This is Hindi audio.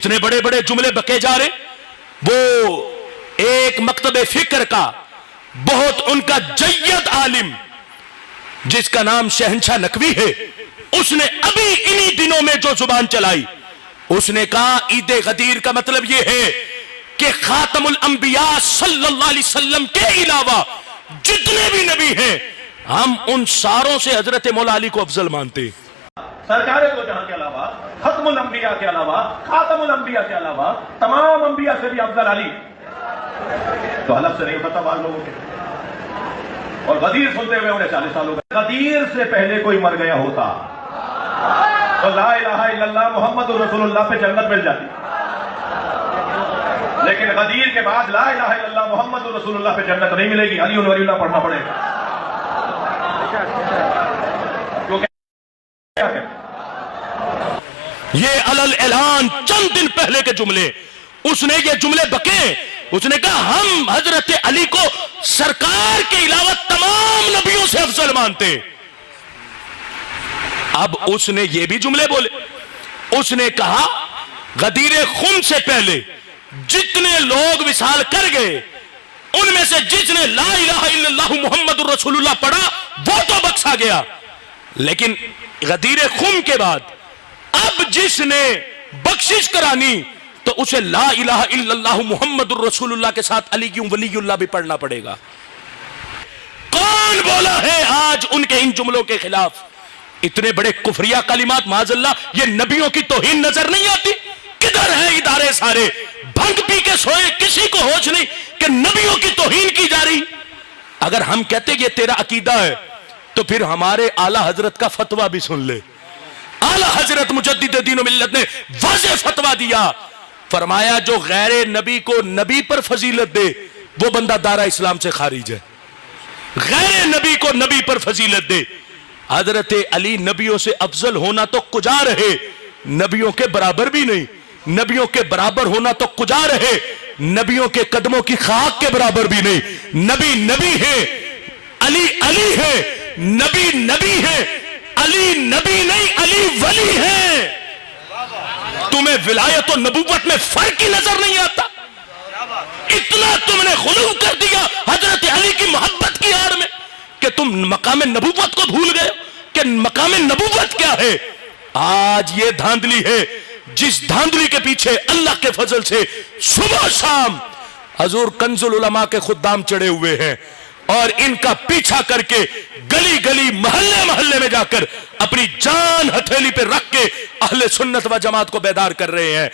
इतने बड़े बड़े जुमले बके जा रहे। वो एक मकतबे फिक्र का बहुत उनका जय्यद आलिम जिसका नाम शहंशाह नकवी है, उसने अभी इन्हीं दिनों में जो जुबान चलाई, उसने कहा ईद गदीर का मतलब यह है कि खातमुल अंबिया सल्लल्लाहु अलैहि वसल्लम के अलावा जितने भी नबी हैं हम उन सारों से हजरत मौला अली को अफजल मानते हैं। सरकारे दो जहां के अलावा, खत्मुल अंबिया के अलावा, खातमुल अंबिया के अलावा तमाम अंबिया से भी अफजल अली। तो हलफ से नहीं पता बाल लोगों के, और गदीर सुनते हुए उन्हें 40 साल हो गए। गदीर से पहले कोई मर गया होता तो ला इलाहा इल्लल्लाह मुहम्मदुर रसूलुल्लाह पे जन्नत मिल जाती, लेकिन गदीर के बाद ला इलाहा इल्लल्लाह मुहम्मदुर रसूलुल्लाह पे जन्नत नहीं मिलेगी, अली और वलीउल्लाह पढ़ना पड़ेगा। ये अलल ऐलान चंद दिन पहले के जुमले, उसने ये जुमले बके, उसने कहा हम हजरत अली को सरकार के अलावा तमाम नबियों से अफजल मानते। अब उसने ये भी जुमले बोले, उसने कहा गदीर खुम से पहले जितने लोग विसाल कर गए उनमें से जिसने ला इलाहा इल्लल्लाहु मुहम्मदुर रसूलुल्लाह पढ़ा वो तो बख्शा गया, लेकिन गदीर खुम के बाद अब जिसने बख्शिश करानी तो उसे ला इलाहा इल्लल्लाहु मुहम्मदुर रसूलुल्लाह के साथ अली क्यों वलीयुल्लाह भी पढ़ना पड़ेगा। कौन बोला है आज उनके इन जुमलों के खिलाफ? इतने बड़े कुफरिया कलिमात, माज़अल्लाह, ये नबियों की तौहीन नजर नहीं आती? किधर है इदारे सारे? भंग पी के सोए, किसी को होश नहीं कि नबियों की तौहीन की जा रही। अगर हम कहते ये तेरा अकीदा है तो फिर हमारे आला हजरत का फतवा भी सुन ले। आला हजरत मुजद्दिद दीन व मिल्लत ने वाज़ेह फतवा दिया, फरमाया जो गैर नबी को नबी पर फजीलत दे वो बंदा दारा इस्लाम से खारिज है। गैर नबी को नबी पर फजीलत दे। हजरत अली नबियों से अफजल होना तो कुजा रहे, नबियों के बराबर भी नहीं। नबियों के बराबर होना तो कुजा रहे, नबियों के कदमों की खाक के बराबर भी नहीं। नबी नबी है, अली अली है, नबी नबी है, अली नबी नहीं अली वली है। तुम्हें विलायत और नबूवत में फर्क ही नजर नहीं आता? इतना तुमने खुलू कर दिया हजरत अली की मोहब्बत की आड़ में कि तुम मकाम नबूवत को भूल गए कि मकाम नबूवत क्या है। आज ये धांधली है जिस धांधली के पीछे अल्लाह के फजल से सुबह शाम हजूर कंजुल उलमा के खुद्दाम चढ़े हुए हैं और इनका पीछा करके गली गली मोहल्ले मोहल्ले में जाकर अपनी जान हथेली पे रख के अहले सुन्नत व जमात को बेदार कर रहे हैं।